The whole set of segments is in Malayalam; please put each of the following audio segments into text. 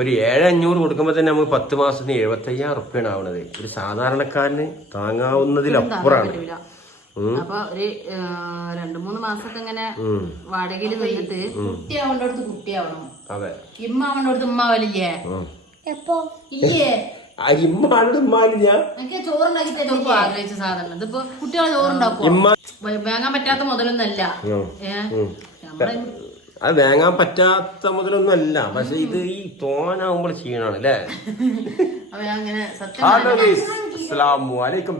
ഒരു 7,500 കൊടുക്കുമ്പോ തന്നെ നമുക്ക് 10 മാസത്തിന് 75,000 റുപ്യാണ് ആവണത്. ഒരു സാധാരണക്കാരന് താങ്ങാവുന്നതിലപ്പുറാണ്. അപ്പൊ ഒരു 2-3 മാസമൊക്കെ ഇങ്ങനെ വാടകയിൽ നിന്നിട്ട് കുട്ടിയാവേണ്ടടുത്ത് കുട്ടിയാവണം. അതെ, ഇമ്മ ആവേണ്ടടുത്ത് ഉമ്മാവലില്ലേ? എപ്പോ ഇല്ലേ? എനിക്ക് ചോറുണ്ടാക്കി തരുമ്പോ ആഗ്രഹിച്ച സാധനം ഇതിപ്പോ കുട്ടികളെ ചോറുണ്ടാക്കും. വാങ്ങാൻ പറ്റാത്ത മുതലൊന്നല്ല. അത് വാങ്ങാൻ പറ്റാത്ത മുതലൊന്നും അല്ല, പക്ഷെ ഇത് ഈ തോനാവുമ്പോൾ ക്ഷീണാണ് അല്ലേ?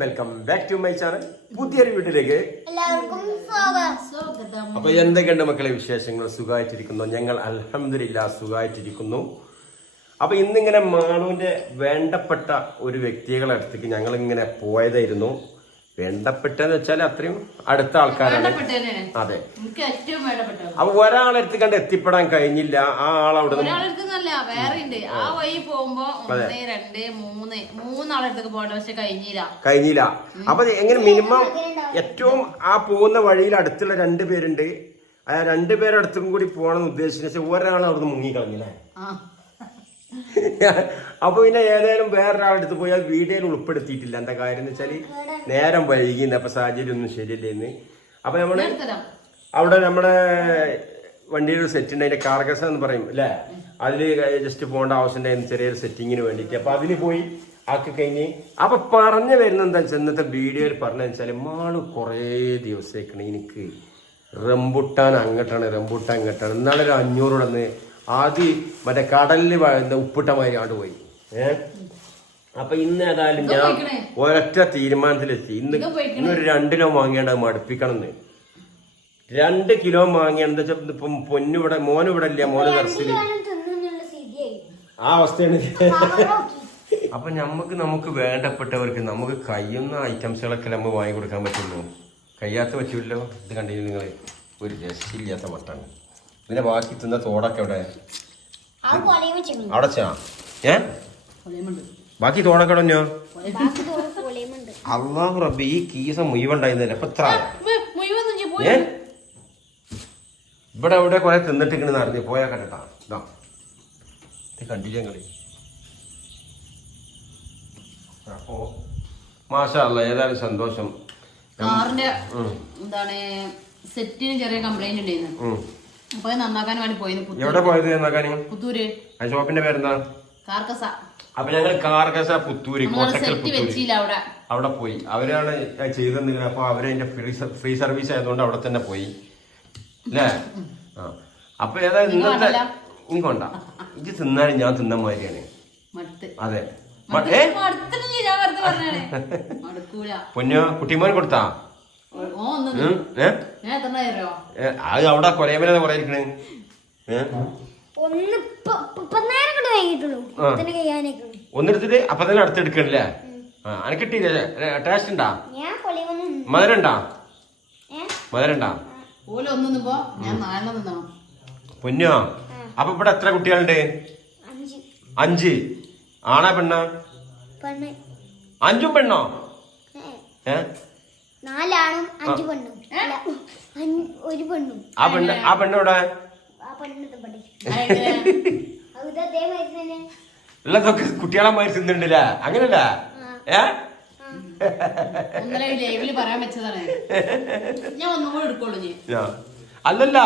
Welcome back to my channel. പുതിയൊരു വീട്ടിലേക്ക് എല്ലാവർക്കും സ്വാഗതം. അപ്പൊ എന്തൊക്കെയുണ്ട് മക്കളെ വിശേഷങ്ങൾ? സുഖമായിട്ടിരിക്കുന്നു. ഞങ്ങൾ അൽഹംദുലില്ലാഹ് സുഖമായിട്ടിരിക്കുന്നു. അപ്പൊ ഇന്നിങ്ങനെ മാണുവിന്റെ വേണ്ടപ്പെട്ട ഒരു വ്യക്തികളെ അടുത്തേക്ക് ഞങ്ങൾ ഇങ്ങനെ പോയതായിരുന്നു. വേണ്ടപ്പെട്ടെന്ന് വെച്ചാൽ അത്രയും അടുത്ത ആൾക്കാരാണ്. അതെ, അപ്പൊ ഒരാളെടുത്ത് കണ്ട് എത്തിപ്പെടാൻ കഴിഞ്ഞില്ല. ആ ആൾ അവിടെ കഴിഞ്ഞില്ല. അപ്പൊ എങ്ങനെ മിനിമം ഏറ്റവും ആ പോകുന്ന വഴിയിൽ അടുത്തുള്ള 2 പേരുണ്ട്. ആ 2 പേരടുത്തും കൂടി പോകണമെന്ന് ഉദ്ദേശിച്ച ഒരാൾ അവിടുന്ന് മുങ്ങിക്കളഞ്ഞില്ലേ? അപ്പൊ പിന്നെ ഏതായാലും വേറൊരാളെടുത്ത് പോയി അത് വീഡിയോയിൽ ഉൾപ്പെടുത്തിയിട്ടില്ല. എന്താ കാര്യം എന്ന് വെച്ചാല് നേരം വൈകുന്നു, അപ്പൊ സാഹചര്യം ഒന്നും ശരിയല്ലേന്ന്. അപ്പൊ നമ്മള് അവിടെ നമ്മുടെ വണ്ടിയുടെ ഒരു സെറ്റ് ഉണ്ട്, അതിന്റെ കാർഗസ എന്ന് പറയും അല്ലെ, അതില് ജസ്റ്റ് പോകേണ്ട ആവശ്യം ഉണ്ടായിരുന്നു ചെറിയൊരു സെറ്റിങ്ങിന് വേണ്ടിട്ട്. അപ്പൊ അതിന് പോയി ആക്കി കഴിഞ്ഞ് അപ്പൊ പറഞ്ഞു വരുന്ന എന്താ വെച്ചാൽ ഇന്നത്തെ വീഡിയോയിൽ പറഞ്ഞതെന്ന് വെച്ചാല് മാള് കുറേ ദിവസത്തേക്കാണ് എനിക്ക് റംബുട്ടാൻ അങ്ങോട്ടാണ് എന്നാലും ഒരു 500 ഇടന്ന് ആദ്യം മറ്റേ കടലിൽ ഉപ്പിട്ട മാതിരി ആണ്ട് പോയി. അപ്പൊ ഇന്ന് ഏതായാലും ഞാൻ ഒരൊറ്റ തീരുമാനത്തിലെത്തി. ഇന്നൊരു 2 കിലോ വാങ്ങിയാണ്ട് മടുപ്പിക്കണം എന്ന്. 2 കിലോ വാങ്ങിയാണ്ട് എന്താ വെച്ചാൽ ഇപ്പം മോനിവിടെ ഇല്ല, മോന് ദർശില് ആ അവസ്ഥയാണ്. അപ്പൊ നമുക്ക് വേണ്ടപ്പെട്ടവർക്ക് നമുക്ക് കഴിയുന്ന ഐറ്റംസുകളൊക്കെ നമ്മൾ വാങ്ങി കൊടുക്കാൻ പറ്റുള്ളൂ. കഴിയാത്ത പറ്റൂല്ലോ. ഇത് കണ്ടില്ല നിങ്ങള്, ഒരു രക്ഷയില്ലാത്ത മട്ടാണ്. ഇതിന്റെ ബാക്കി തിന്ന തോടൊക്കെ അവിടെ അടച്ചാ ബാക്കി തോടൊക്കെ അടഞ്ഞോ? അള്ളാഹു റബ്ബി, ഈ കീസ മുഴുവണ്ടായിരുന്നില്ല. അപ്പൊ എത്ര ഇവിടെ എവിടെ കൊറേ തിന്നിട്ടിങ്ങനെ അറിഞ്ഞു പോയാ കണ്ടാ. ഇതാ കണ്ടില്ല കളി. അപ്പോ മാഷാ അല്ലാ, ഏതായാലും സന്തോഷം. എന്താണ് സെറ്റിന് ചെറിയ കംപ്ലൈന്റ് ഉണ്ടായിരുന്നു. അപ്പൊ നന്നാക്കാൻ വേണ്ടി പോയിരുന്നു. എവിടെ പോയത് നന്നാക്കാന്? പുത്തൂര്. ആ ഷോപ്പിന്റെ പേരെന്താ? കാർക്കസ. അപ്പൊ ഞങ്ങൾ കാർക്കസ പുത്തൂര് കോട്ടക്കൽ പുത്തൂര് അവിടെ പോയി. അവരാണ് ചെയ്തെന്നിങ്ങനെ. അപ്പൊ അവരതിന്റെ ഫ്രീ സർവീസ് ആയതുകൊണ്ട് അവിടെ തന്നെ പോയി അല്ലേ? ആ, അപ്പൊ ഏതായാലും ഇന്നത്തെ ഇനി കൊണ്ട ഇത് തിന്നാലും ഞാൻ തിന്ന മാതിരിയാണ്. അതെ, പൊന്നോ കുട്ടിമോൻ കൊടുത്താ അത് അവിടെ കൊലയമല കൊറേ ഇരിക്കണേ. ഒന്നെടുത്തിട്ട് അപ്പൊ തന്നെ അടുത്തെടുക്കണില്ലേ? അനക്ക് കിട്ടിയില്ലേ? ടേസ്റ്റ് ഉണ്ടാ? മധുരണ്ടാ? പൊന്നോ, അപ്പൊ ഇവിടെ എത്ര കുട്ടികളുണ്ട്? 5. ആണാ പെണ്ണാ? 5 പെണ്ണോ? 4 ആണും 5 പെണ്ണും. ഒരു പെണ്ണും. ആ പെണ്ണോടെ ഉള്ളതൊക്കെ കുട്ടികളെ മാതിരി തിന്നുണ്ടല്ലേ? അങ്ങനല്ല അല്ലല്ല,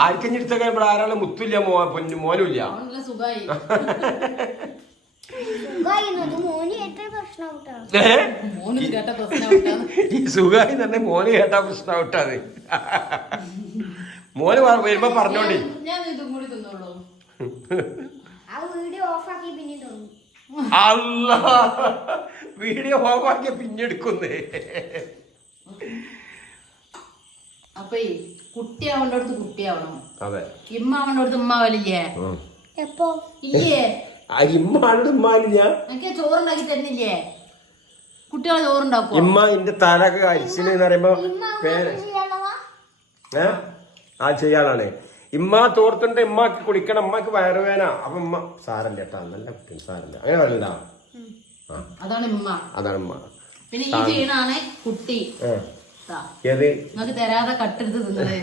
ആർക്കെടുത്തൊക്കെ ഇവിടെ ആരാളെ മുത്തില്ല, മോനും ഇല്ല. ഈ സുഖായി തന്നെ മോന് കേട്ടാ പ്രശ്നം ഔട്ടാണ്. മോന് വരുമ്പോ പറഞ്ഞോണ്ടി. അല്ല, വീഡിയോ ഓഫാക്കിയ പിന്നെടുക്കുന്നേ. അപ്പൊ കുട്ടിയാവേണ്ടടുത്ത് കുട്ടിയാവണം. അതെ, ഇമ്മാവേണ്ടടുത്ത് ഉമ്മാവലില്ലേ? എപ്പോ ഇല്ലേ? എനിക്ക് ചോറുണ്ടാക്കി തരുന്നില്ലേ? കുട്ടികളെ ചോറുണ്ടാക്കും. ഇമ്മ എന്റെ തലൊക്കെ അരിച്ചിന് പറയുമ്പോ ആ ചെയ്യാനാണ്. ഇമ്മ തോർത്തുണ്ട്, ഇമ്മക്ക് കുളിക്കണം, ഇമ്മക്ക് വയറുവേന. അപ്പൊ ഇമ്മ സാരല്ല കേട്ടാ, നല്ല കുട്ടി സാരല്ല, അങ്ങനെ പറയണ്ട. അതാണ് ഇമ്മ. പിന്നെ ഈ ചെയ്യണാണ് കുട്ടി. ഏത് നിങ്ങക്ക് തരാതെ കട്ടെടുത്ത് തിന്നത്.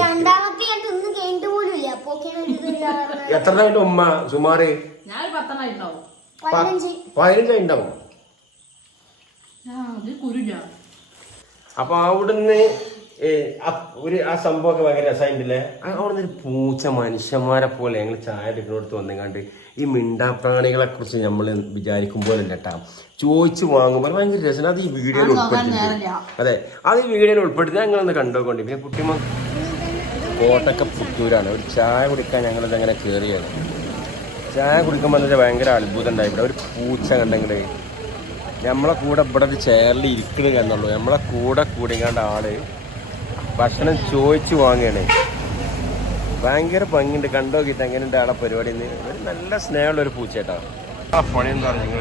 രണ്ടാമത്തെ ഞാൻ തിന്ന് കഴിഞ്ഞിട്ട് പോലും ഇല്ല. എത്ര ഉമ്മ സുമാറ്? ഞാൻ 10 ഉണ്ടാവും. 15 ഉണ്ടാവും. അപ്പൊ അവിടുന്ന് ആ സംഭവമൊക്കെ ഭയങ്കര രസമായിട്ടില്ലേ? അവിടുന്ന് ഒരു പൂച്ച മനുഷ്യന്മാരെ പോലെ ഞങ്ങൾ ചായ എടുക്കുന്നിടത്ത് വന്നെങ്ങാണ്ട് ഈ മിണ്ടാപ്രാണികളെ കുറിച്ച് നമ്മൾ വിചാരിക്കുമ്പോൾ കേട്ടാ ചോദിച്ചു വാങ്ങുമ്പോൾ ഭയങ്കര രസം. അത് ഈ വീഡിയോയിൽ ഉൾപ്പെടുത്തി. അതെ, അത് ഈ വീഡിയോയിൽ ഉൾപ്പെടുത്തി ഞങ്ങളൊന്ന് കണ്ടുകൊണ്ട്. പിന്നെ കുട്ടിമ കോട്ടൊക്കെ പുത്തൂരാണ്. ഒരു ചായ കുടിക്കാൻ ഞങ്ങളിത് അങ്ങനെ കയറിയത്. ചായ കുടിക്കുമ്പോൾ എന്നിട്ട് ഭയങ്കര അത്ഭുതം ഉണ്ടായി. ഇവിടെ ഒരു പൂച്ച കണ്ടെങ്കിൽ നമ്മളെ കൂടെ ഇവിടെ ഒരു ചെയറിൽ ഇരിക്കണില്ല എന്നുള്ളൂ. നമ്മളെ കൂടെ കൂടിങ്ങാണ്ട് ആള് ഭക്ഷണം ചോദിച്ചു വാങ്ങുകയാണ്. ഭയങ്കര ഭംഗിയുണ്ട്. കണ്ടോക്കിട്ട് എങ്ങനെയുണ്ട് ആളെ പരിപാടി. ഒരു നല്ല സ്നേഹമുള്ള ഒരു പൂച്ചേട്ടാ. ആ പണി എന്താ നിങ്ങൾ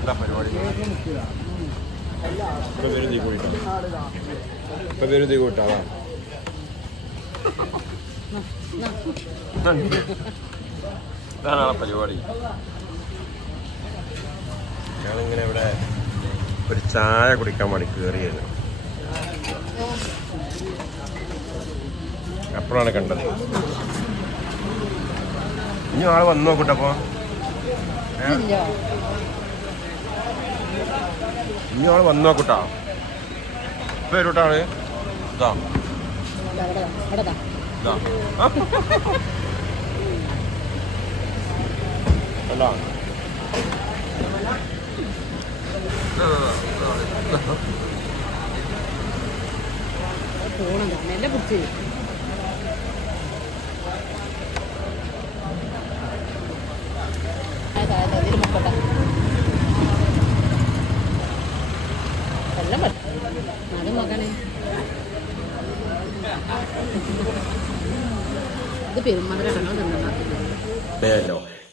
എന്താ പരിപാടി? ഇപ്പൊ വരുന്നീ പോയിട്ടാ. ഇപ്പൊ വരുന്നീ പോയിട്ടാ. ഇതാണ് ആ പരിപാടി. ഞങ്ങളിങ്ങനെ ഇവിടെ ഒരു ചായ കുടിക്കാൻ വേണ്ടി കയറിയത്. അപ്പോഴാണ് കണ്ടത്. ഇനി ആള് വന്നു നോക്കൂട്ടപ്പോ. ഇനി ആള് വന്നു നോക്കൂട്ടാ. ഇപ്പൊ വരൂട്ടാള്. ഇതാ അല്ല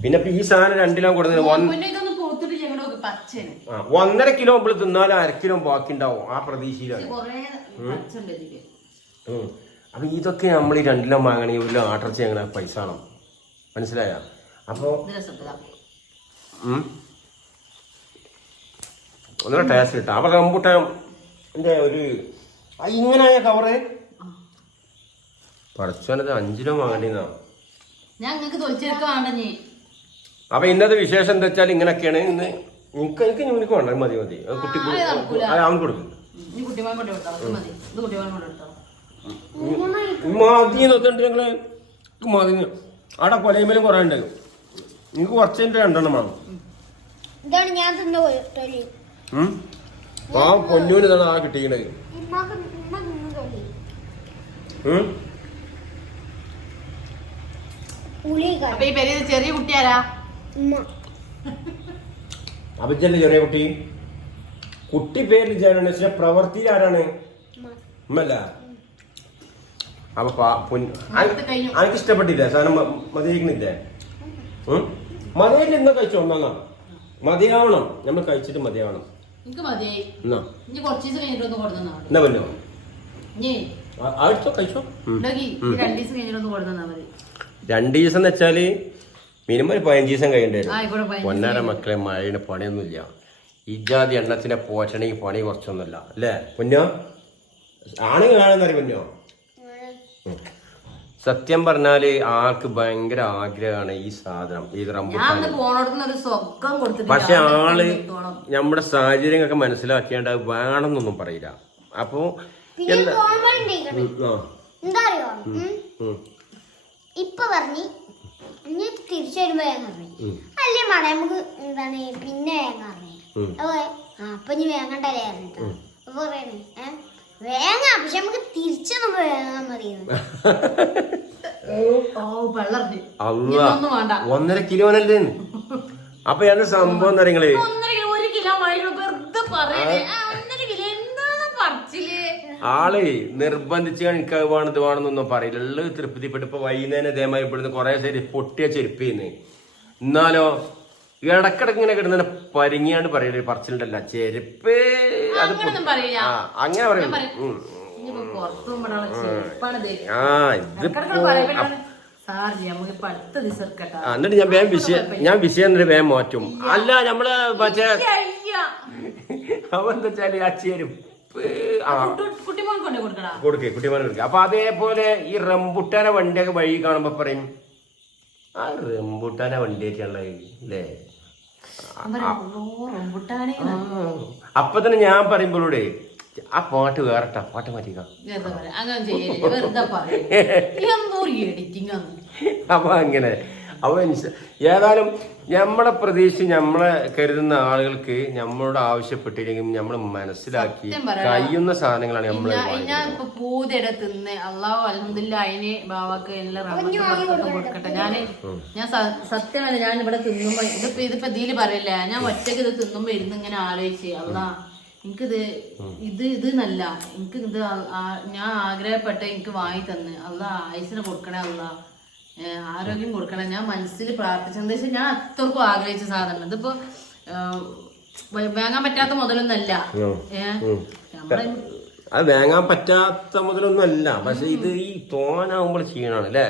പിന്നെ ഈ സാധനം 2 കിലോ കൊടുത്തത് 1.5 കിലോ നമ്മൾ തിന്നാലും 1/2 കിലോ ബാക്കി ഉണ്ടാവും. ആ പ്രതീക്ഷയിലാണ്. അപ്പൊ ഇതൊക്കെ നമ്മൾ ഈ 2 കിലോ വാങ്ങണമെങ്കിൽ 1 കിലോ ആട്ടിറച്ചി അങ്ങനെ പൈസ ആണോ? മനസ്സിലായ? അപ്പൊ ഒന്നുകൂടെ ടേസ്റ്റ് കിട്ടാം. അപ്പൊ റംബൂട്ടാന്റെ ഒരു ഇങ്ങനായ കവറ് പഠിച്ചോനത് 5 കിലോ വാങ്ങേണ്ടിന്നാ. അപ്പൊ ഇന്നത്തെ വിശേഷം എന്താ വെച്ചാൽ ഇങ്ങനെയൊക്കെയാണ്. ഇന്ന് എനിക്ക് നിനക്ക് വേണ്ട. മതി മതി. കുട്ടി അവന് കൊടുക്കും. മതി നോക്കണ്ട് ഞങ്ങള്. മതി അവിടെ കൊലയുമേലും കുറെ ഉണ്ട്. നിങ്ങക്ക് കുറച്ചതിന്റെ 2 വേണം. ആ പൊന്നൂന് ഇതാണ് ആ കിട്ടിക്കണത്. ചെറിയ കുട്ടിയാരാ? അഭിജന്റെ ചെറിയ കുട്ടി. കുട്ടി പേരിൽ ജനന പ്രവർത്തിയിൽ ആരാണ്? ഉമ്മല്ല. അപ്പൊ എനിക്ക് ഇഷ്ടപ്പെട്ടില്ല സാധനം. മതിയായിക്കണില്ലേ? മതിയായിട്ട് ഇന്ന് കഴിച്ചോ? ഒന്നാ മതിയാവണം. നമ്മൾ കഴിച്ചിട്ട് മതിയാവണം. എന്നാ പറ്റോ? അടുത്തോ കഴിച്ചോ. 2 ദിവസം എന്ന് വെച്ചാല് മിനിമം ഒരു 15 ദിവസം കഴിയേണ്ടി വരും. പൊന്നാര മക്കളെ, മഴയുടെ പണിയൊന്നുമില്ല. ഈ ജാതി എണ്ണത്തിനെ പോറ്റണമെങ്കിൽ പണി കുറച്ചൊന്നുമില്ല അല്ലേ പൊന്നോ? ആണെങ്കിൽ ആണെന്നറിയ പൊന്നോ. സത്യം പറഞ്ഞാല് ആൾക്ക് ഭയങ്കര ആഗ്രഹമാണ് ഈ സാധനം, ഈ റംബൂട്ടാൻ. പക്ഷെ ആള് നമ്മുടെ സാഹചര്യങ്ങളൊക്കെ മനസ്സിലാക്കിയാണ്ട് അത് വേണമെന്നൊന്നും പറയില്ല. അപ്പൊ എന്താ ഇപ്പൊ പറഞ്ഞ് ഇനി തിരിച്ചു വരുമ്പോ വേഗം പറഞ്ഞു അല്ലേ മഴ നമുക്ക് എന്താണ് പിന്നെ വേഗം പറഞ്ഞു. അപ്പൊ ഇനി വേങ്ങണ്ടല്ലേ പറഞ്ഞിട്ടോ. അപ്പൊ പറയണേ വേങ്ങ പക്ഷെ നമുക്ക് തിരിച്ചു നമ്മൾ വേങ്ങാൻ മതിയെന്ന്. 1.5 കിലോനല്ലേ? അപ്പൊ എന്താ സംഭവം എന്ന് പറയുന്നത്? ആളെ നിർബന്ധിച്ച് എനിക്ക് അത് വേണം ഇത് വേണമെന്നൊന്നും പറയില്ല. എല്ലാം തൃപ്തിപ്പെട്ട് ഇപ്പൊ വൈകുന്നേരം ഇതേമാതിരി ഇവിടുന്ന് കുറെ ശരി പൊട്ടിയ ചെരുപ്പിന്ന്. എന്നാലോ ഇടക്കിടക്ക് ഇങ്ങനെ കിടന്ന പരിങ്ങിയാണ്ട് പറയല് പറച്ചിലുണ്ടല്ല ചെരുപ്പ്. അത് അങ്ങനെ പറയും. എന്നിട്ട് ഞാൻ വിഷയം വേഗം മാറ്റും. അല്ല നമ്മള് മറ്റേ അപ്പൊ എന്താ വെച്ചാല് ആ ചെരുപ്പ് കുട്ടിമോൻ കൊണ്ട് കൊടുക്കടാ കുട്ടിമാൻ കൊടുക്കുക. അപ്പൊ അതേപോലെ ഈ റംബുട്ടാനെ വണ്ടിയൊക്കെ വഴി കാണുമ്പോ പറയും ആ റംബുട്ടാനെ വണ്ടിയൊക്കെയുള്ള അല്ലേ. അപ്പൊ തന്നെ ഞാൻ പറയുമ്പോഴൂടെ ആ പാട്ട് വേറെട്ടാ, പാട്ട് മാറ്റിക്കാം. അപ്പൊ അങ്ങനെ അപ്പൊ ഏതായാലും നമ്മളെ പ്രതീക്ഷ നമ്മളെ കരുതുന്ന ആളുകൾക്ക് നമ്മളോട് ആവശ്യപ്പെട്ടില്ലെങ്കിൽ നമ്മൾ മനസ്സിലാക്കി കഴിയുന്ന സാധനങ്ങളാണ് നമ്മള്. ഞാൻ ഇപ്പൊ പൂതിയുടെ തിന്ന് അള്ളാഹു അൽഹംദുലില്ലാ അതിന് ബാവാക്ക് എല്ലാം കൊടുക്കട്ടെ. ഞാൻ സത്യമല്ല, ഞാൻ ഇവിടെ തിന്നുമ്പോ ഇതിപ്പോ ഇതില് പറയില്ല, ഞാൻ ഒറ്റക്ക് ഇത് തിന്നുമ്പോ ഇരുന്ന് ഇങ്ങനെ ആലോചിച്ച് അള്ളാ ഇത് നല്ല എനിക്ക് ഇത് ഞാൻ ആഗ്രഹപ്പെട്ട് എനിക്ക് വാങ്ങി തന്ന് അള്ളാ ആയുസിന് കൊടുക്കണേ, അള്ളാ ആരോഗ്യം കൊടുക്കണം. ഞാൻ മനസ്സിൽ പ്രാർത്ഥിച്ചെന്ന് വെച്ചാൽ ഞാൻ അത്രക്കും ആഗ്രഹിച്ച സാധനം. ഇതിപ്പോ വാങ്ങാൻ പറ്റാത്ത മുതലൊന്നല്ല, അത് വാങ്ങാൻ പറ്റാത്ത മുതലൊന്നും അല്ല, പക്ഷെ ഇത് ഈ തോനാവുമ്പോൾ ചെയ്യണാണ് അല്ലേ.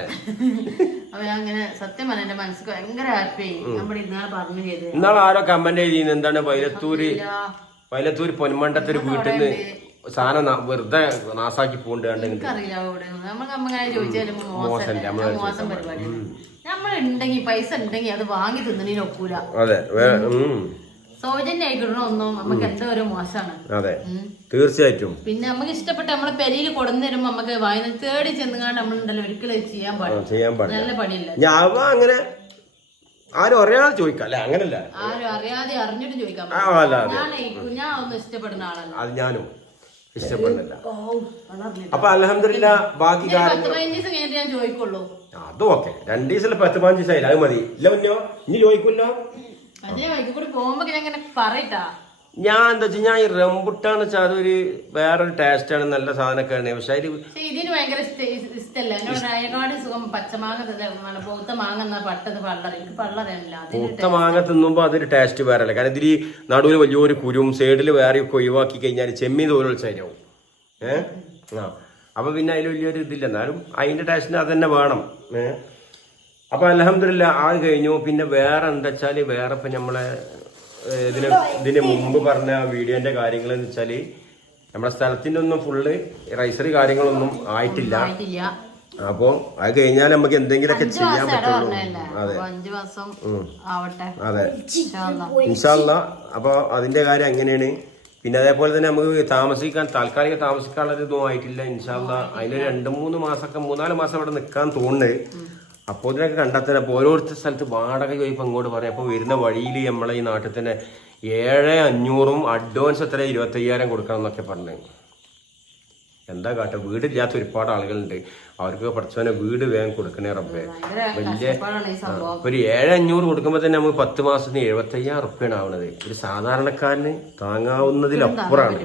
അപ്പൊ ഞാൻ അങ്ങനെ സത്യം പറഞ്ഞ എന്റെ മനസ്സിൽ ഭയങ്കര ഹാപ്പി. നമ്മുടെ ഇന്നാളെ പറഞ്ഞു ചെയ്ത് ഇന്നാളെ ആരോ കമന്റ് ചെയ്തിരുന്നു, എന്താണ് വയലത്തൂര് പൊന്മണ്ടത്തൊരു വീട്ടിൽ നിന്ന് സാധനം വെറുതെ നാസാക്കി പോകണ്ടെങ്കിൽ നമ്മളുണ്ടെങ്കിൽ പൈസ ഉണ്ടെങ്കിൽ അത് വാങ്ങി തിന്നണീന് ഒക്കൂല. അതെ, സൗജന്യായിക്കൊന്നും നമുക്ക് എന്താ ഒരു മോശമാണ്. അതെ തീർച്ചയായിട്ടും. പിന്നെ നമുക്ക് ഇഷ്ടപ്പെട്ട നമ്മളെ പെരയിൽ കൊടുന്നു തരുമ്പോ നമുക്ക് വാങ്ങി തേടി ചെന്നുകാണ്ട് നമ്മളുണ്ടല്ലോ ഒരിക്കലും ചെയ്യാൻ പാടില്ല, നല്ല പണിയില്ല. ഞാൻ അങ്ങനെ ആരും അറിയാതെ ചോദിക്കാം അല്ലെ, അങ്ങനല്ല ആരും അറിയാതെ അറിഞ്ഞിട്ട് ചോദിക്കാം. ഞാൻ ഒന്നും ഇഷ്ടപ്പെടുന്ന ആളല്ല, അത് ഞാനും ഇഷ്ടപ്പെടുന്നില്ല. അപ്പൊ അൽഹംദുലില്ലാ ബാക്കി കാര്യങ്ങൾ ഞാൻ ചോദിക്കുള്ളൂ. അതും ഓക്കെ, 2 ദിവസം 10-15 ദിവസമായില്ല, അത് മതി. ഇല്ല മുന്നോ ഇനി ചോദിക്കൂല്ലോ. ഞാൻ എന്താ വെച്ചാൽ ഞാൻ ഈ റംബുട്ടാന്ന് വെച്ചാൽ അതൊരു വേറൊരു ടേസ്റ്റ് ആണ്, നല്ല സാധനമൊക്കെയാണ്. പക്ഷെ ഇതിന് ഭയങ്കര ഇഷ്ടമല്ല. അതിനേക്കാട് സുഖം പച്ചമാങ്ങ പൂത്ത മാങ്ങ എന്നാ പട്ടത് പള്ളറിയില്ല. പൂത്ത മാങ്ങ തിന്നുമ്പോ അതൊരു ടേസ്റ്റ് വേറെ അല്ല. കാരണം ഇതിൽ നടുവിൽ വലിയൊരു കുരും സൈഡിൽ വേറെ ഒക്കെ ഒഴിവാക്കി കഴിഞ്ഞാൽ ചെമ്മീൻ തോൽ വെച്ചാലും അപ്പൊ പിന്നെ അതിൽ വലിയൊരു ഇതില്ല. എന്നാലും അതിന്റെ ടേസ്റ്റിന് അത് തന്നെ വേണം. അപ്പൊ അൽഹംദുലില്ലാ ആ കഴിഞ്ഞു. പിന്നെ വേറെ എന്താ വെച്ചാല് വേറെ ഇപ്പൊ നമ്മളെ ഇതിന് മുമ്പ് പറഞ്ഞ വീഡിയോന്റെ കാര്യങ്ങൾ എന്ന് വെച്ചാല് നമ്മുടെ സ്ഥലത്തിന്റെ ഒന്നും ഫുള്ള് റൈസറി കാര്യങ്ങളൊന്നും ആയിട്ടില്ല. അപ്പൊ അത് കഴിഞ്ഞാൽ നമുക്ക് എന്തെങ്കിലുമൊക്കെ ചെയ്യാൻ പറ്റുള്ളൂ. അതെ അതെ ഇൻഷാ അല്ലാഹ്. അപ്പൊ അതിന്റെ കാര്യം അങ്ങനെയാണ്. പിന്നെ അതേപോലെ തന്നെ നമുക്ക് താൽക്കാലിക താമസിക്കാനുള്ള ഇതൊന്നും ആയിട്ടില്ല. ഇൻഷാ അല്ലാഹ് അതിന് 2-3 മാസമൊക്കെ 3-4 മാസം അവിടെ നിൽക്കാൻ തോന്നുന്നുണ്ട്. അപ്പോൾ ഇതിനൊക്കെ കണ്ടെത്തണം. അപ്പോൾ ഓരോരുത്തർ സ്ഥലത്ത് വാടക ചോദിപ്പോൾ അങ്ങോട്ട് പറയാം. അപ്പോൾ വരുന്ന വഴിയിൽ നമ്മളെ ഈ നാട്ടിൽ തന്നെ 7,500 അഡ്വാൻസ് എത്ര 25,000 കൊടുക്കണം എന്നൊക്കെ പറഞ്ഞു. എന്താ കാട്ടുക, വീടില്ലാത്ത ഒരുപാട് ആളുകളുണ്ട്. അവർക്ക് പഠിച്ചവനെ വീട് വേഗം കൊടുക്കണേ റബ്ബേ. വലിയ ഒരു 7,500 കൊടുക്കുമ്പോൾ തന്നെ നമുക്ക് 10 മാസത്തിന് 75,000 റുപ്യാണ് ആവണത്. ഒരു സാധാരണക്കാരന് താങ്ങാവുന്നതിലപ്പുറമാണ്.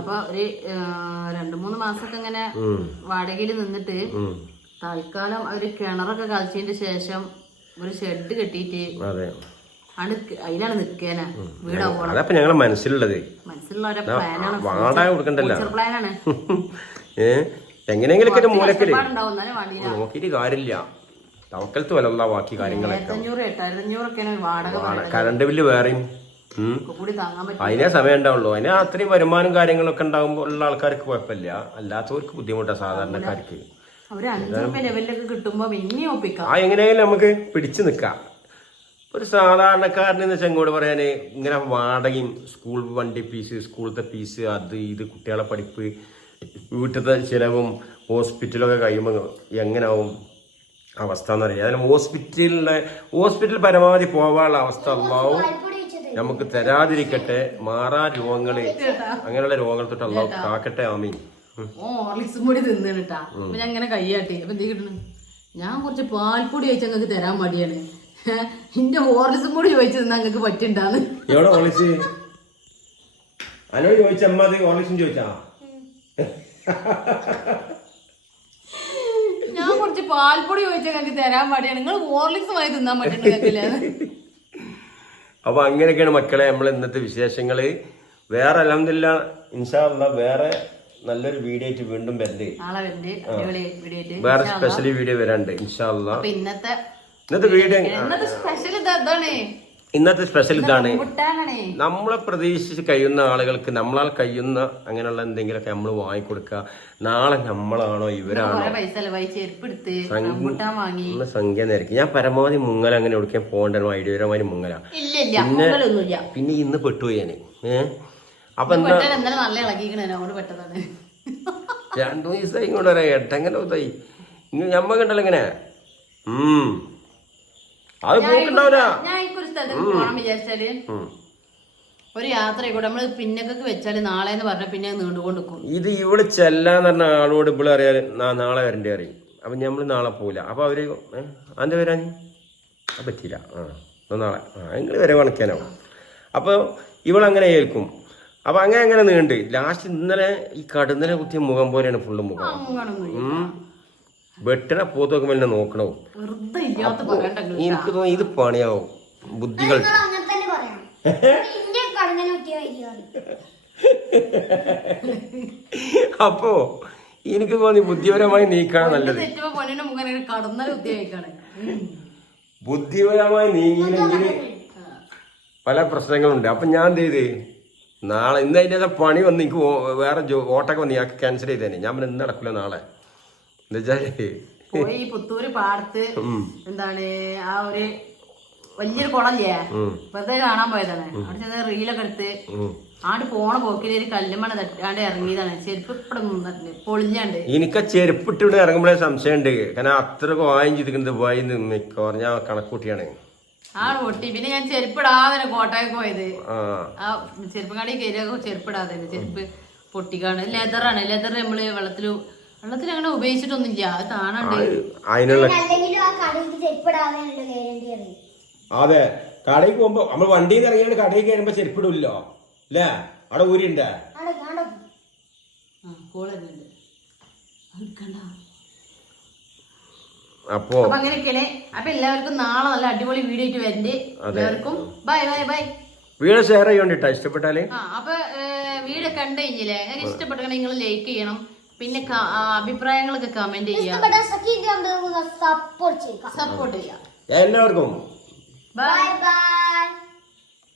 അപ്പൊ ഒരു 2-3 മാസമൊക്കെ ഇങ്ങനെ വാടകയിൽ നിന്നിട്ട് തൽക്കാലം ഒരു കിണറൊക്കെ കളിച്ചതിന്റെ ശേഷം ഒരു ഷെഡ് കെട്ടിയിട്ട് അതിലാണ് നിക്കേന വീടാവോളം. അതപ്പൊ ഞങ്ങളെ മനസ്സിലുള്ളത് വാടക കൊടുക്കണ്ടല്ലോ. പ്ലാനാണ്. എങ്ങനെയെങ്കിലൊക്കെ ഒരു മൂലക്കല് നോക്കിയിട്ട് കാര്യമില്ല. തവക്കലത്ത് വല്ല ബാക്കി കാര്യങ്ങളൊക്കെ 8,500 വാടക. കറണ്ട് ബില്ല് വേറെയും അതിനെ സമയം ഉണ്ടാവുള്ളൂ. അതിന് അത്രയും വരുമാനം കാര്യങ്ങളൊക്കെ ഉണ്ടാകുമ്പോൾ ഉള്ള ആൾക്കാർക്ക് കുഴപ്പമില്ല. അല്ലാത്തവർക്ക് ബുദ്ധിമുട്ടാണ് സാധാരണക്കാർക്ക്. എങ്ങനെയായാലും നമുക്ക് പിടിച്ചു നിൽക്കാം. ഒരു സാധാരണക്കാരനെന്ന് വെച്ചാൽ ഇങ്ങോട്ട് പറയാന് ഇങ്ങനെ വാടകയും സ്കൂൾ വണ്ടി ഫീസ്, സ്കൂളത്തെ ഫീസ്, അത് ഇത് കുട്ടികളെ പഠിപ്പ്, വീട്ടിലത്തെ ചിലവും ഹോസ്പിറ്റലൊക്കെ കഴിയുമ്പോൾ എങ്ങനെയാവും അവസ്ഥ എന്നറിയാം. അതിന് ഹോസ്പിറ്റലിൽ പരമാവധി പോവാനുള്ള അവസ്ഥ അല്ലാഹു നമുക്ക് തരാതിരിക്കട്ടെ. മാറാ രോഗങ്ങള് അങ്ങനെയുള്ള രോഗങ്ങൾ തൊട്ട് അല്ലാഹു കാക്കട്ടെ. ആമീൻ. ഹോർലിക്സും കൂടി തിന്നിട്ടാ. അപ്പൊ ഞാൻ ഇങ്ങനെ കയ്യാട്ടി. അപ്പൊ എന്ത് കിട്ടണം, ഞാൻ കുറച്ച് പാൽപ്പൊടി ചോദിച്ചാൽ നിങ്ങൾക്ക് തരാൻ മടിയാണ്. എന്റെ ഹോർലിക്സും കൂടി ചോദിച്ചു തന്നാ നിങ്ങൾക്ക് പറ്റുണ്ടാന്ന്. എവിടെ ഹോർലിക്സ് അനോട് ചോദിച്ചമ്മ ഹോർലിക്സും ചോദിച്ചാ ഞാൻ കുറച്ച് പാൽപ്പൊടി ചോദിച്ചാൽ നിങ്ങൾക്ക് തരാൻ മടിയാണ്. നിങ്ങൾ ഹോർലിക്സുമായി തിന്നാൻ പറ്റുന്നില്ല. അപ്പൊ അങ്ങനെയൊക്കെയാണ് മക്കളെ നമ്മൾ ഇന്നത്തെ വിശേഷങ്ങള്. വേറെ അൽഹംദുലില്ലാ ഇൻഷാ അല്ലാഹ് വേറെ നല്ലൊരു വീഡിയോ ആയിട്ട് വീണ്ടും വരണ്ടേ. വേറെ സ്പെഷ്യൽ വീഡിയോ വരാണ്ട് ഇൻഷാ അല്ലാഹ്. ഇന്നത്തെ വീഡിയോ സ്പെഷ്യൽ ഇതാണ്. ഇന്നത്തെ സ്പെഷ്യൽ ഇതാണ്. റംബുട്ടാനാണേ. നമ്മളെ പ്രതീക്ഷിച്ച് കഴിയുന്ന ആളുകൾക്ക് നമ്മളാൽ കഴിയുന്ന അങ്ങനെയുള്ള എന്തെങ്കിലുമൊക്കെ നമ്മൾ വാങ്ങിക്കൊടുക്കുക. നാളെ നമ്മളാണോ ഇവരാണോ പൈസ ചെരുപ്പെടുത്ത് റംബുട്ടാൻ വാങ്ങി സംഖ്യ നിരക്ക്. ഞാൻ പരമാവധി മുങ്ങല അങ്ങനെ എവിടേക്കാൻ പോകണ്ടോ ഐഡിയപരമായി മുങ്ങല. പിന്നെ ഇന്ന് പെട്ടുപോയി ഞാൻ. അപ്പൊ നല്ല ഇളകിക്കണോട് പെട്ടതാണ്. 2 ദിവസമായി ഇങ്ങോട്ട് പറയാം എട്ടെങ്ങനെ ഇതായി ഞമ്മ കണ്ടല്ലോ ഇങ്ങനെ. അത് പോക്കുണ്ടാവില്ല. ഞാൻ ഒരു സ്ഥലത്ത് പോകണം വിചാരിച്ചാല് ഒരു യാത്ര കൂടെ നമ്മള് പിന്നൊക്കെ വെച്ചാല് നാളെ എന്ന് പറഞ്ഞാൽ പിന്നെ നീണ്ടുകൊണ്ട് നിൽക്കും. ഇത് ഇവള് ചെല്ലാന്ന് പറഞ്ഞ ആളോട് ഇവിടെ അറിയാല് നാളെ വരണ്ടേ അറിയും. അപ്പൊ ഞമ്മള് നാളെ പോവില്ല. അപ്പൊ അവര് അതിന്റെ വരാൻ പറ്റില്ല. നാളെ നിങ്ങൾ വരെ കണക്കാനാവും. അപ്പൊ ഇവളങ്ങനെ ഏൽക്കും. അപ്പൊ അങ്ങനെ നീണ്ട് ലാസ്റ്റ് ഇന്നലെ ഈ കടുന്നലെ കുത്തിയ മുഖം പോലെയാണ് ഫുള്ള് മുഖം. വെട്ടണ പോത്തൊക്കെ എന്നെ നോക്കണോ. എനിക്ക് തോന്നി ഇത് പണിയാവും ബുദ്ധി കളിച്ച്. അപ്പോ എനിക്ക് തോന്നി ബുദ്ധിപരമായി നീക്കാണ് നല്ലത്. ബുദ്ധിപരമായി നീങ്ങിയില്ലെങ്കിൽ പല പ്രശ്നങ്ങളുണ്ട്. അപ്പൊ ഞാൻ എന്ത് ചെയ്ത് നാളെ ഇന്ന് അതിൻ്റെ പണി വന്ന് എനിക്ക് വേറെ ഓട്ടൊക്കെ വന്ന് ഞാൻ ക്യാൻസൽ ചെയ്തേനെ. ഞാൻ ഇന്ന് നടക്കില്ല നാളെ. പോയി പുത്തൂര് പാടത്ത് എന്താണ് ആ ഒരു വലിയൊരു കുളല്ലേ വെറുതെ കാണാൻ പോയതാണ്. അവിടെ ചെന്ന് റീലൊക്കെ എടുത്ത് ആണ്ട് പോണ പോക്കിൽ ഒരു കല്ലുമണ തട്ടാണ്ട് ഇറങ്ങിയതാണ്. ചെരുപ്പ് ഇപ്പടെ പൊളിഞ്ഞാണ്ട്. എനിക്ക് ചെരുപ്പിട്ട് ഇവിടെ ഇറങ്ങുമ്പോഴേ സംശയമുണ്ട്. കാരണം അത്ര വായും ചെയ്തിരിക്കുന്നത് പോയി കുറഞ്ഞ കണക്കൂട്ടിയാണ് ആണ് പൊട്ടി. പിന്നെ ഞാൻ ചെരുപ്പിടാതെ കോട്ടയൊക്കെ പോയത്. ആ ചെരുപ്പ് കടയിൽ കയറിയൊക്കെ ചെരുപ്പിടാതെ ചെരുപ്പ് പൊട്ടിക്കാണ്. ലെതറാണ്. ലെതർ നമ്മള് വെള്ളത്തിൽ അങ്ങനെ ഉപയോഗിച്ചിട്ടൊന്നുമില്ല. അത് കാണാണ്ട് അതെ കടയിൽ പോകുമ്പോ നമ്മൾ വണ്ടിയിൽ നിന്ന് ഇറങ്ങിയാണ് കടയിൽ കയറുമ്പോ ചെരുപ്പിടില്ലോ അല്ലേ. അവിടെ ഊരിണ്ട അപ്പൊ അങ്ങനെയൊക്കെയാണ്. അപ്പൊ എല്ലാവർക്കും നാളെ നല്ല അടിപൊളി വീഡിയോ ആയിട്ട് വരണ്ടേ. എല്ലാവർക്കും bye bye bye. Video share ചെയ്യോണ്ടിട്ടാ ഇഷ്ടപ്പെട്ടാലേ. അപ്പൊ വീഡിയോ കണ്ടു കഴിഞ്ഞില്ലേ ഇഷ്ടപ്പെട്ട നിങ്ങൾ ലൈക്ക് ചെയ്യണം. പിന്നെ അഭിപ്രായങ്ങളൊക്കെ കമന്റ് ചെയ്യാം. സപ്പോർട്ട് ചെയ്യാം. എല്ലാവർക്കും ബൈ ബൈ.